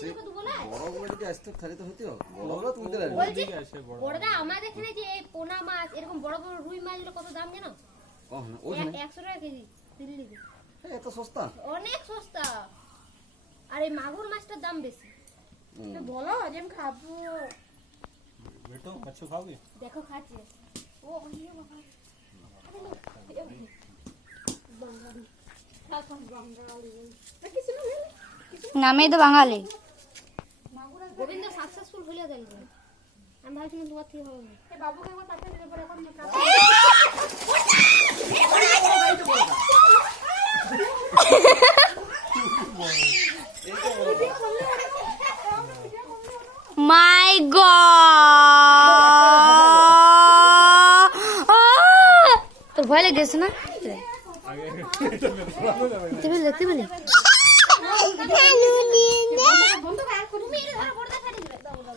তোকে দেবো না বড়গুলো যদি আসতো তাহলে তো হতো বড়গুলো তুলতে লাগবে বলছি বড়দা আমাদের এখানে যে এই পোনা মাছ এরকম বড় বড় রুই মাছগুলো কত দাম জানো? ওখানে 100 টাকা কেজি দিল্লিতে। এত সস্তা অনেক সস্তা। আর এই মাগুর মাছটার দাম বেশি। তো বলো যে আমি খাবো। বেটো মাছ খাওগে? দেখো খাচ্ছি। ও ইয়ে বাবা। বাঙালি। এখন বাঙালি। কিছু না নামেই তো বাঙালি। গোবিন্দ সাকসেসফুল হলে গেল। আমি ভাবছিলাম তোমার থেকে হবে না। এই বাবুকে একবার পাঠিয়ে দিলে পরে এখন মাই গড তোর ভয় লেগেছে না? দেখতে পেলি